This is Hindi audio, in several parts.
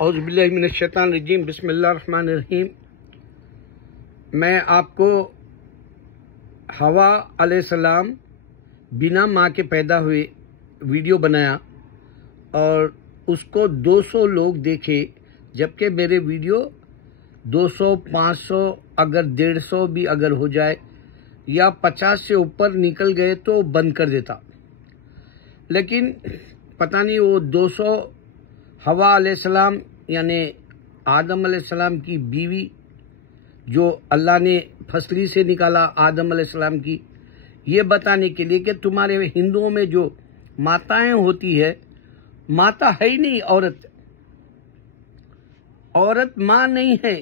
औज़ुबिल्लाहि मिनश्शैतानिर्रजीम बिस्मिल्लाहिर्रहमानिर्रहीम। मैं आपको हवा अलैहिस्सलाम बिना माँ के पैदा हुए वीडियो बनाया और उसको 200 लोग देखे, जबकि मेरे वीडियो 200, 500 अगर 150 भी अगर हो जाए या 50 से ऊपर निकल गए तो बंद कर देता। लेकिन पता नहीं वो 200 हवा अलैहिस्सलाम यानी आदम अलैहिस्सलाम की बीवी जो अल्लाह ने फसली से निकाला आदम अलैहिस्सलाम की, ये बताने के लिए कि तुम्हारे हिंदुओं में जो माताएं होती है, माता है ही नहीं, औरत माँ नहीं है,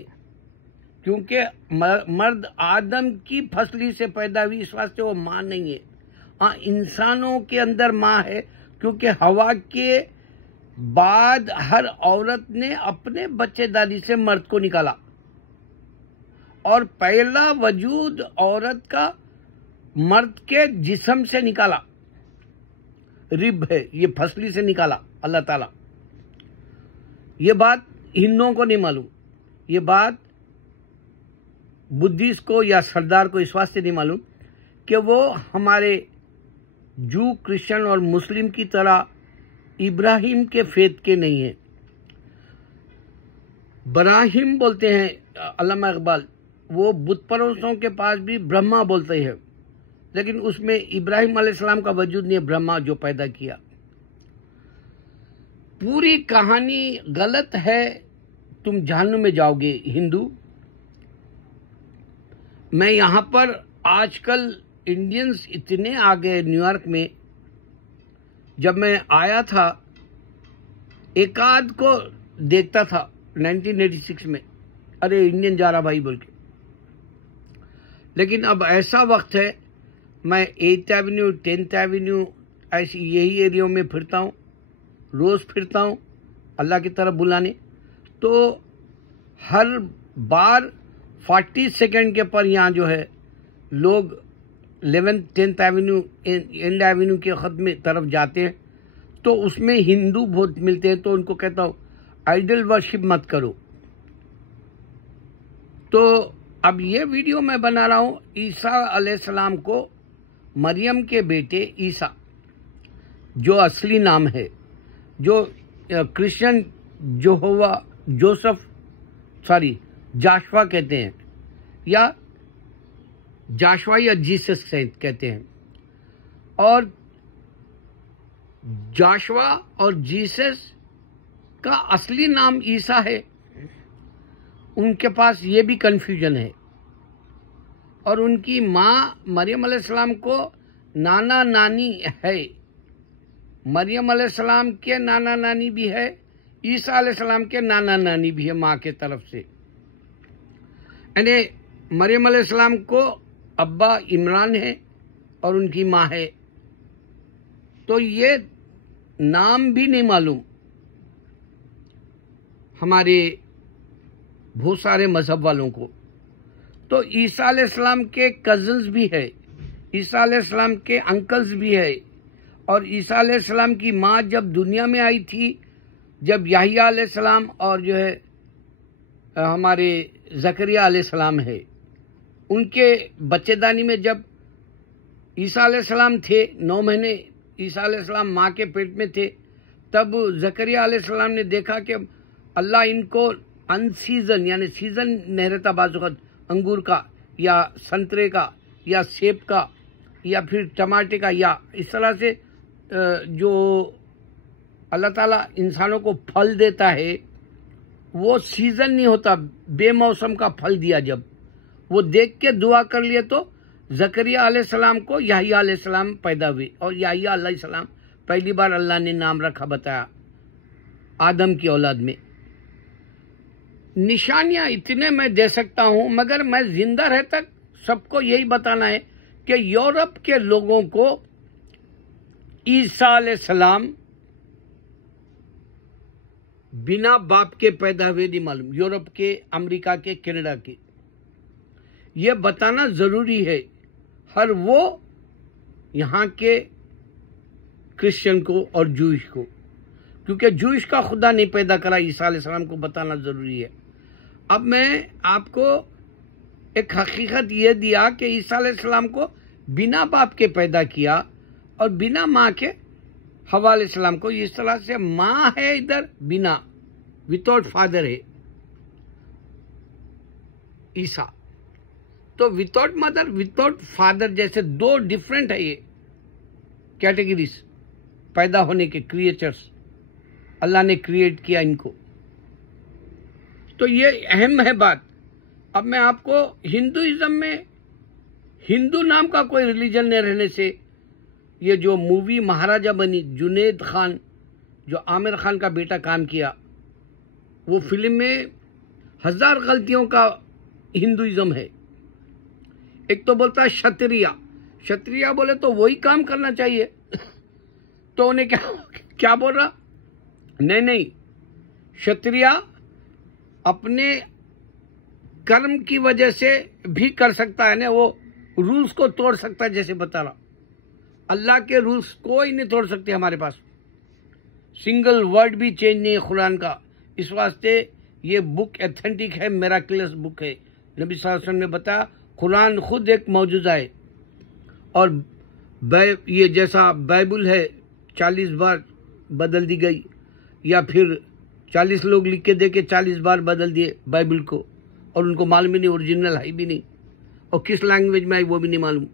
क्योंकि मर्द आदम की फसली से पैदा हुई, इस वास्ते वो माँ नहीं है। हाँ, इंसानों के अंदर माँ है, क्योंकि हवा के बाद हर औरत ने अपने बच्चेदारी से मर्द को निकाला और पहला वजूद औरत का मर्द के जिस्म से निकाला, रिब है, ये फसली से निकाला अल्लाह ताला। ये बात हिंदुओं को नहीं मालूम, ये बात बुद्धिस्ट को या सरदार को इस वास्ते नहीं मालूम कि वो हमारे जू, क्रिश्चियन और मुस्लिम की तरह इब्राहिम के फेथ के नहीं है। बराहिम बोलते हैं अल्लामा इकबाल, वो बुत परस्तों के पास भी ब्रह्मा बोलते हैं, लेकिन उसमें इब्राहिम अलैहिस्सलाम का वजूद नहीं, ब्रह्मा जो पैदा किया। पूरी कहानी गलत है, तुम जहन्नुम में जाओगे हिंदू। मैं यहां पर आजकल इंडियंस इतने आ गए न्यूयॉर्क में, जब मैं आया था एक आध को देखता था 1986 में, अरे इंडियन जा रहा भाई बोल के। लेकिन अब ऐसा वक्त है, मैं 8th एवेन्यू 10th एवेन्यू ऐसी यही एरिया में फिरता हूँ, रोज फिरता हूँ अल्लाह की तरफ बुलाने। तो हर बार 40 सेकेंड के पर यहाँ जो है लोग 11th 10th Avenue and Avenue के खत में तरफ जाते हैं, तो उसमें हिंदू बहुत मिलते हैं। तो उनको कहता हूँ आइडल वर्शिप मत करो। तो अब ये वीडियो मैं बना रहा हूँ ईसा अलैहिस्सलाम को, मरियम के बेटे ईसा जो असली नाम है, जो क्रिश्चियन जाशवा कहते हैं, या जाशवा या जीसस कहते हैं। और जाशवा और जीसस का असली नाम ईसा है, उनके पास ये भी कंफ्यूजन है। और उनकी माँ मरियम अलैहिस्सलाम को नाना नानी है, मरियम अलैहिस्सलाम के नाना नानी भी है, ईसा अलैहिस्सलाम के नाना नानी भी है माँ के तरफ से। यानी मरियम अलैहिस्सलाम को अब्बा इमरान है और उनकी माँ है। तो ये नाम भी नहीं मालूम हमारे बहुत सारे मजहब वालों को। तो ईसा अलैहिस्सलाम के कजन्स भी है, ईसा अलैहिस्सलाम के अंकल्स भी है। और ईसा अलैहिस्सलाम की माँ जब दुनिया में आई थी, जब याहिया अलैहिस्सलाम और जो है हमारे ज़करिया अलैहिस्सलाम है, उनके बच्चेदानी में जब ईसा अलैहिस्सलाम थे, 9 महीने ईसा अलैहिस्सलाम माँ के पेट में थे, तब ज़करिया अलैहिस्सलाम ने देखा कि अल्लाह इनको अनसीजन यानी सीजन नहीं रहता बाज़ वक़्त अंगूर का या संतरे का या सेब का या फिर टमाटे का, या इस तरह से जो अल्लाह ताला इंसानों को फल देता है वो सीजन नहीं होता, बेमौसम का फल दिया। जब वो देख के दुआ कर लिए तो ज़करिया अलैहिस्सलाम को याहिया अलैहिस्सलाम पैदा हुए। और याहिया अलैहिस्सलाम पहली बार अल्लाह ने नाम रखा, बताया, आदम की औलाद में। निशानियां इतने मैं दे सकता हूं, मगर मैं जिंदा रह तक सबको यही बताना है कि यूरोप के लोगों को ईसा अलैहिस्सलाम बिना बाप के पैदा हुए नहीं मालूम, यूरोप के, अमेरिका के, कनाडा के। ये बताना जरूरी है हर वो यहाँ के क्रिश्चियन को और जूइश को। क्योंकि जूश का खुदा नहीं पैदा करा, ईसा अलैहिस्सलाम को बताना जरूरी है। अब मैं आपको एक हकीकत ये दिया कि ईसा अलैहिस्सलाम को बिना बाप के पैदा किया और बिना माँ के हव्वा अलैहिस्सलाम को। इस तरह से माँ है इधर बिना, विदाउट फादर है ईसा। तो विदाउट मदर विदाउट फादर जैसे दो डिफरेंट है ये कैटेगरीज पैदा होने के क्रिएचर्स, अल्लाह ने क्रिएट किया इनको। तो ये अहम है बात। अब मैं आपको हिंदुइज्म में हिंदू नाम का कोई रिलीजन नहीं रहने से ये जो मूवी महाराजा बनी, जुनैद खान जो आमिर खान का बेटा काम किया, वो फिल्म में 1000 गलतियों का हिंदुइज्म है। एक तो बोलता है क्षत्रिय, क्षत्रिय बोले तो वही काम करना चाहिए तो उन्हें क्या बोल रहा, नहीं, क्षत्रिय अपने कर्म की वजह से भी कर सकता है ना, वो रूल्स को तोड़ सकता है। जैसे बता रहा, अल्लाह के रूल्स कोई नहीं तोड़ सकते हमारे पास, सिंगल वर्ड भी चेंज नहीं है कुरान का। इस वास्ते ये बुक एथेंटिक है, मिराकुलस बुक है। नबी सल्लल्लाहु अलैहि वसल्लम ने बताया कुरान खुद एक मौजूदा है, और ये जैसा बाइबल है 40 बार बदल दी गई, या फिर 40 लोग लिख के दे के 40 बार बदल दिए बाइबल को, और उनको मालूम ही नहीं, ओरिजिनल है भी नहीं, और किस लैंग्वेज में आई वो भी नहीं मालूम।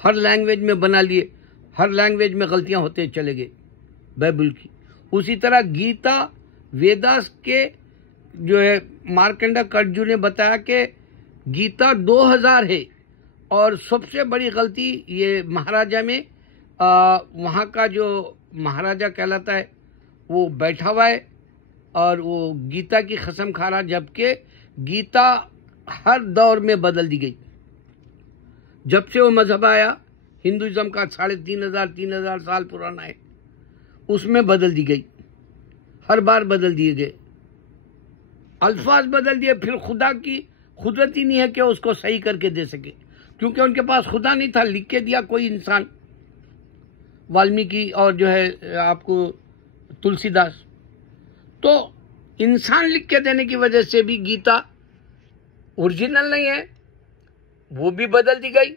हर लैंग्वेज में बना लिए, हर लैंग्वेज में गलतियां होते चले गए बाइबल की। उसी तरह गीता वेदास के जो है मार्कंडा कटजू ने बताया कि गीता 2000 है, और सबसे बड़ी गलती ये महाराजा में वहाँ का जो महाराजा कहलाता है वो बैठा हुआ है और वो गीता की कसम खा रहा, जबकि गीता हर दौर में बदल दी गई। जब से वो मजहब आया हिंदुइज्म का 3500 साल पुराना है, उसमें बदल दी गई, हर बार बदल दिए गए, अल्फाज बदल दिए। फिर खुदा की कुदरत ही नहीं है कि उसको सही करके दे सके, क्योंकि उनके पास खुदा नहीं था, लिख के दिया कोई इंसान, वाल्मीकि और जो है आपको तुलसीदास। तो इंसान लिख के देने की वजह से भी गीता ओरिजिनल नहीं है, वो भी बदल दी गई।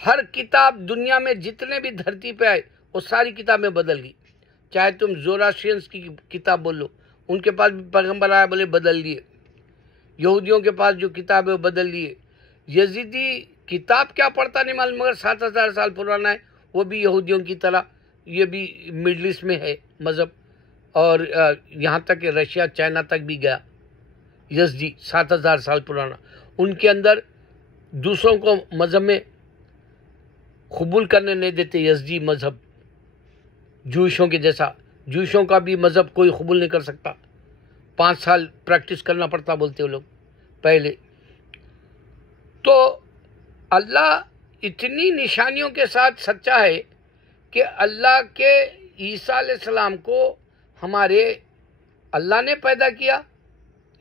हर किताब दुनिया में जितने भी धरती पे आए वो सारी किताबें बदल गई। चाहे तुम जोरास्ट्रियंस की किताब बोलो, उनके पास भी पैगंबर आया, बोले बदल लिए। यहूदियों के पास जो किताब है वो बदल लिए। यजीदी किताब क्या पढ़ता नहीं मालूम, मगर 7000 साल पुराना है, वो भी यहूदियों की तरह, ये भी मिडल ईस्ट में है मज़हब, और यहाँ तक कि रशिया चाइना तक भी गया। यजीदी 7000 साल पुराना, उनके अंदर दूसरों को मज़हब में कबूल करने नहीं देते। यजीदी मज़हब जूशों के जैसा, जूशों का भी मज़हब कोई कबूल नहीं कर सकता, 5 साल प्रैक्टिस करना पड़ता बोलते वो लोग पहले। तो अल्लाह इतनी निशानियों के साथ सच्चा है कि अल्लाह के ईसा अलैहिस्सलाम को हमारे अल्लाह ने पैदा किया।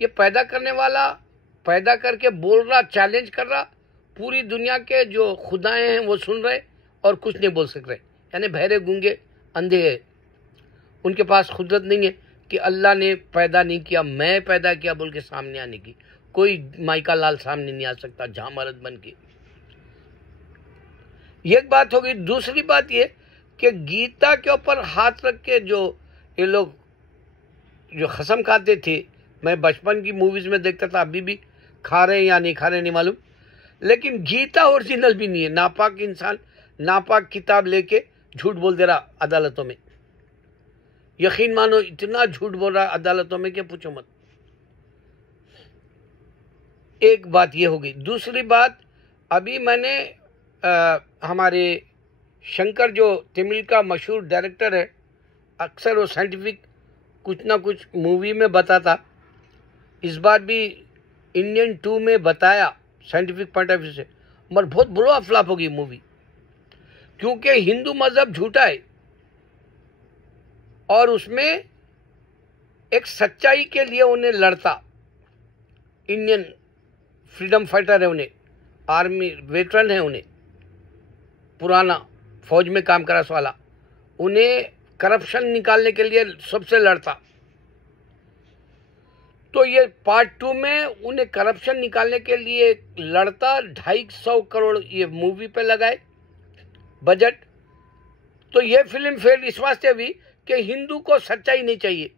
ये पैदा करने वाला पैदा करके बोल रहा, चैलेंज कर रहा, पूरी दुनिया के जो खुदाएं हैं वो सुन रहे और कुछ नहीं बोल सक रहे, यानी बहरे गूंगे अंधे हैं, उनके पास कुदरत नहीं है कि अल्लाह ने पैदा नहीं किया, मैं पैदा किया बोल के सामने आने की। कोई माइका लाल सामने नहीं आ सकता झामरद बन के। एक बात हो गई। दूसरी बात ये कि गीता के ऊपर हाथ रख के जो ये लोग जो कसम खाते थे, मैं बचपन की मूवीज में देखता था, अभी भी खा रहे हैं या नहीं खा रहे नहीं मालूम, लेकिन गीता ओरिजिनल भी नहीं है। नापाक इंसान नापाक किताब लेके झूठ बोल दे रहा अदालतों में, यकीन मानो इतना झूठ बोल रहा अदालतों में कि पूछो मत। एक बात ये हो गई। दूसरी बात, अभी मैंने हमारे शंकर जो तमिल का मशहूर डायरेक्टर है, अक्सर वो साइंटिफिक कुछ ना कुछ मूवी में बताता, इस बार भी इंडियन 2 में बताया साइंटिफिक पॉइंट ऑफ व्यू से, मगर बहुत बुरा फ्लॉप हो गई मूवी, क्योंकि हिंदू मजहब झूठा है और उसमें एक सच्चाई के लिए उन्हें लड़ता। इंडियन फ्रीडम फाइटर है, उन्हें आर्मी वेटरन है, उन्हें पुराना फौज में काम करा वाला, उन्हें करप्शन निकालने के लिए सबसे लड़ता। तो ये पार्ट 2 में उन्हें करप्शन निकालने के लिए लड़ता। 250 करोड़ ये मूवी पे लगाए बजट। तो ये फिल्म फेल इस वास्ते हुई कि हिंदू को सच्चाई नहीं चाहिए,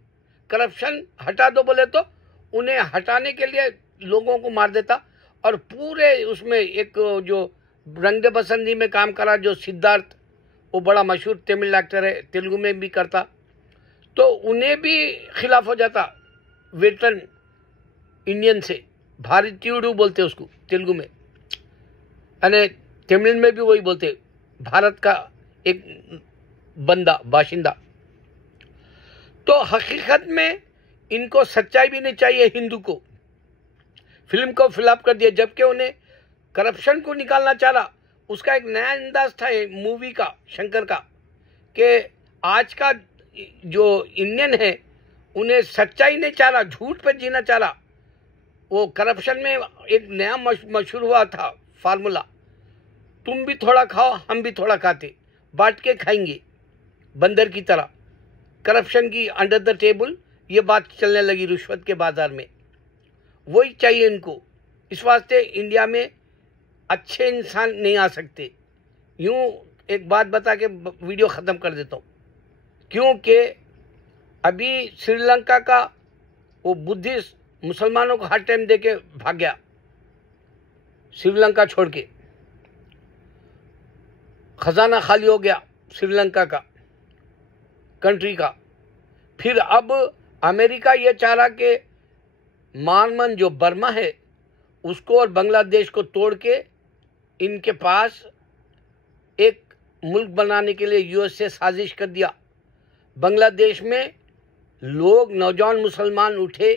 करप्शन हटा दो बोले तो उन्हें हटाने के लिए लोगों को मार देता। और पूरे उसमें एक जो रंग बसंती में काम करा जो सिद्धार्थ, वो बड़ा मशहूर तमिल एक्टर है, तेलुगु में भी करता, तो उन्हें भी खिलाफ हो जाता वेटरन इंडियन से। भारतीयुडू बोलते उसको तेलुगु में, यानी तमिल में भी वही बोलते, भारत का एक बंदा बाशिंदा। तो हकीकत में इनको सच्चाई भी नहीं चाहिए हिंदू को। फिल्म को फिलअप कर दिया, जबकि उन्हें करप्शन को निकालना चाह रहा। उसका एक नया अंदाज था मूवी का, शंकर का, कि आज का जो इंडियन है उन्हें सच्चाई नहीं चाह रहा, झूठ पे जीना चाह रहा। वो करप्शन में एक नया मशहूर हुआ था फार्मूला, तुम भी थोड़ा खाओ हम भी थोड़ा खाते, बांट के खाएंगे बंदर की तरह। करप्शन की अंडर द टेबल ये बात चलने लगी रिश्वत के बाजार में। वही चाहिए इनको। इस वास्ते इंडिया में अच्छे इंसान नहीं आ सकते। यूं एक बात बता के वीडियो ख़त्म कर देता हूँ, क्योंकि अभी श्रीलंका का वो बुद्धिस्ट मुसलमानों को हर टाइम दे के भाग गया, श्रीलंका छोड़ के। खजाना खाली हो गया श्रीलंका का, कंट्री का। फिर अब अमेरिका ये चाह रहा कि म्यांमार जो बर्मा है उसको और बांग्लादेश को तोड़ के इनके पास एक मुल्क बनाने के लिए यूएस से साजिश कर दिया। बांग्लादेश में लोग, नौजवान मुसलमान उठे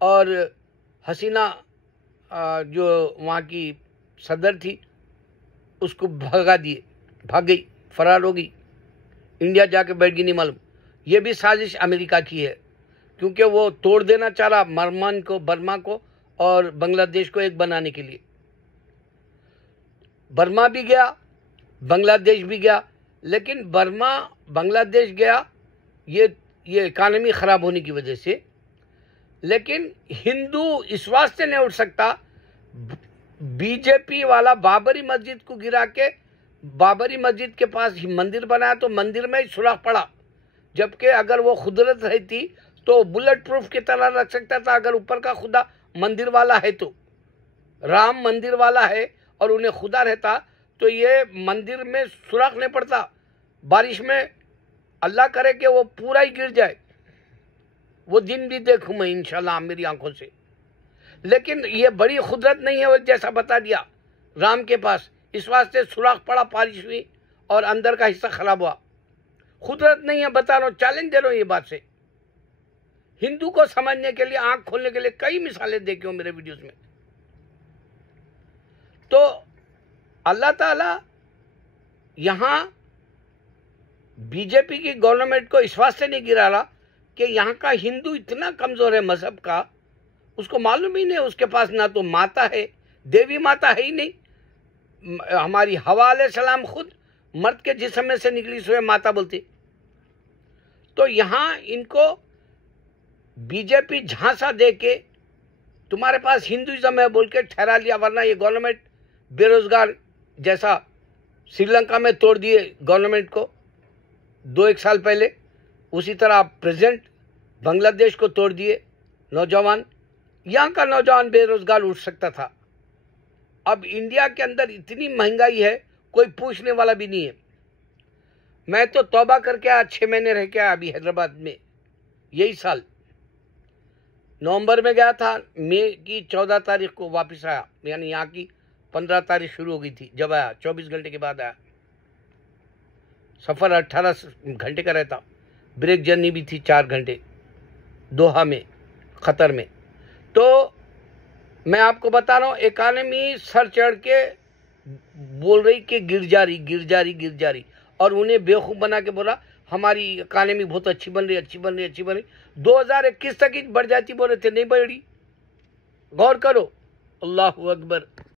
और हसीना जो वहाँ की सदर थी उसको भगा दिए, भाग गई, फरार हो गई, इंडिया जाके बैठ गई, नहीं मालूम। ये भी साजिश अमेरिका की है, क्योंकि वो तोड़ देना चाह रहा म्यांमार को, बर्मा को और बांग्लादेश को एक बनाने के लिए। बर्मा भी गया, बांग्लादेश भी गया, लेकिन बर्मा बांग्लादेश गया ये इकानमी ख़राब होने की वजह से। लेकिन हिंदू इस वास्ते नहीं उठ सकता, बीजेपी वाला बाबरी मस्जिद को गिरा के बाबरी मस्जिद के पास ही मंदिर बनाया, तो मंदिर में ही सुराख पड़ा। जबकि अगर वो खुदरत रहती तो बुलेट प्रूफ की तरह रख सकता था। अगर ऊपर का खुदा मंदिर वाला है, तो राम मंदिर वाला है और उन्हें खुदा रहता, तो ये मंदिर में सुराख नहीं पड़ता। बारिश में अल्लाह करे कि वो पूरा ही गिर जाए, वो दिन भी देखूं मैं इंशाल्लाह मेरी आंखों से। लेकिन ये बड़ी खुदरत नहीं है, वो जैसा बता दिया राम के पास, इस वास्ते सुराख पड़ा, बारिश हुई और अंदर का हिस्सा खराब हुआ। खुदरत नहीं है, बता रहा हूँ, चैलेंज दे रहा हूँ ये बात से। हिंदू को समझने के लिए, आंख खोलने के लिए कई मिसालें देखी हो मेरे वीडियोस में। तो अल्लाह ताला यहां बीजेपी की गवर्नमेंट को इस वास्ते नहीं गिरा रहा कि यहाँ का हिंदू इतना कमजोर है मजहब का, उसको मालूम ही नहीं, उसके पास ना तो माता है, देवी माता है ही नहीं। हमारी हवा अलैहिस्सलाम खुद मर्द के जिस्म में से निकली सोए माता बोलती। तो यहाँ इनको बीजेपी झांसा दे के तुम्हारे पास हिंदुइज्म है बोल के ठहरा लिया, वरना ये गवर्नमेंट बेरोजगार जैसा श्रीलंका में तोड़ दिए गवर्नमेंट को 2-1 साल पहले, उसी तरह प्रेजेंट बांग्लादेश को तोड़ दिए नौजवान। यहाँ का नौजवान बेरोजगार उठ सकता था। अब इंडिया के अंदर इतनी महंगाई है, कोई पूछने वाला भी नहीं है। मैं तो तौबा करके आया, 6 महीने रह के आया अभी हैदराबाद में, यही साल नवंबर में गया था, मई की 14 तारीख को वापस आया, यानी यहाँ की 15 तारीख शुरू हो गई थी जब आया, 24 घंटे के बाद आया। सफ़र 18 घंटे का रहता, ब्रेक जर्नी भी थी 4 घंटे दोहा में, क़तर में। तो मैं आपको बता रहा हूँ, इकानमी सर चढ़ के बोल रही कि गिर जा रही, और उन्हें बेवकूफ़ बना के बोला हमारी इकानमी बहुत अच्छी बन रही। 2021 तक ही बढ़ जाती, बोल रहे थे नहीं बढ़ी। गौर करो, अल्लाहु अकबर।